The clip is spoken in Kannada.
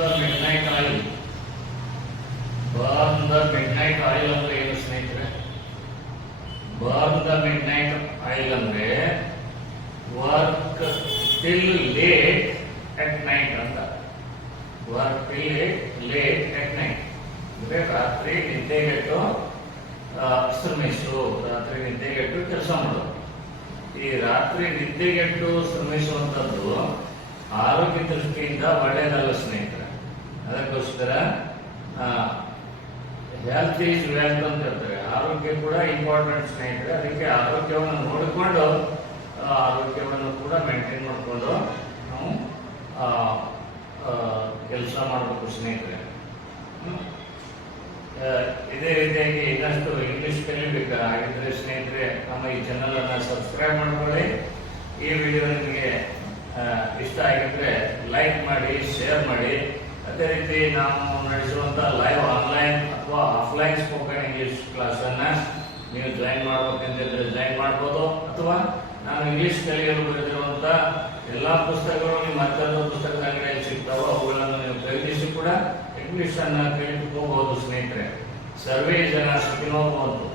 The midnight oil. Burn the midnight oil ಅಂದ್ರೆ ಏನು ಸ್ನೇಹಿತರೆ? ಬರ್ನ್ ದ ಮಿಡ್ನೈಟ್ ಆಯಿಲ್ ಅಂದ್ರೆ work till late at night ಅಂತ. Work till late at night ಅಂದ್ರೆ ರಾತ್ರಿ ನಿದ್ದೆಗೆಟ್ಟು ಶ್ರಮಿಸು, ರಾತ್ರಿ ನಿದ್ದೆಗೆಟ್ಟು ಕೆಲಸ ಮಾಡು. ಈ ರಾತ್ರಿ ನಿದ್ದೆಗೆಟ್ಟು ಶ್ರಮಿಸುವಂಥದ್ದು ಆರೋಗ್ಯ ದೃಷ್ಟಿಯಿಂದ ಒಳ್ಳೆಯದಲ್ಲ ಸ್ನೇಹಿತರೆ. ಅದಕ್ಕೋಸ್ಕರ ಹೆಲ್ತ್ ಈಸ್ ವೆಲ್ತ್ ಅಂತ ಹೇಳ್ತಾರೆ. ಆರೋಗ್ಯ ಕೂಡ ಇಂಪಾರ್ಟೆಂಟ್ ಸ್ನೇಹಿತರೆ. ಅದಕ್ಕೆ ಆರೋಗ್ಯವನ್ನು ನೋಡಿಕೊಂಡು ಆರೋಗ್ಯವನ್ನು ಕೂಡ ಮೇಂಟೈನ್ ಮಾಡಿಕೊಂಡು ನಾವು ಕೆಲಸ ಮಾಡಬೇಕು ಸ್ನೇಹಿತರೆ. ಇದೇ ರೀತಿಯಾಗಿ ಇನ್ನಷ್ಟು ಇಂಗ್ಲಿಷ್ ಕಲಿಬೇಕು ಹಾಗಿದ್ರೆ ಸ್ನೇಹಿತರೆ ನಮ್ಮ ಈ ಚಾನಲ್ ಅನ್ನು ಸಬ್ಸ್ಕ್ರೈಬ್ ಮಾಡ್ಕೊಳ್ಳಿ. ಈ ವಿಡಿಯೋ ನಿಮಗೆ ಇಷ್ಟ ಆಗಿದ್ರೆ ಲೈಕ್ ಮಾಡಿ, ಶೇರ್ ಮಾಡಿ. ಅದೇ ರೀತಿ ನಾವು ನಡೆಸುವಂತ ಲೈವ್ ಆನ್ಲೈನ್ ಅಥವಾ ಆಫ್ಲೈನ್ ಸ್ಪೋಕನ್ ಇಂಗ್ಲಿಷ್ ಕ್ಲಾಸ್ ಅನ್ನ ನೀವು ಜಾಯಿನ್ ಮಾಡ್ಬೇಕಂತಿದ್ರೆ ಜಾಯಿನ್ ಮಾಡ್ಬೋದು. ಅಥವಾ ನಾನು ಇಂಗ್ಲಿಷ್ ಕಲಿಯಲು ಬರೆದಿರುವಂತ ಎಲ್ಲಾ ಪುಸ್ತಕಗಳು ನಿಮ್ಮ ಹತ್ತಿರದ ಪುಸ್ತಕದ ಅಂಗಡಿಯಲ್ಲಿ ಸಿಗ್ತಾವೋ ಅವುಗಳನ್ನು ನೀವು ಖರೀದಿಸಿ ಕೂಡ ಇಂಗ್ಲಿಷ್ ಅನ್ನ ಕಲಿತುಕೋಬಹುದು ಸ್ನೇಹಿತರೆ. ಸರ್ವೇ ಜನ ಸುಖಿನೋ ಭವಂತು.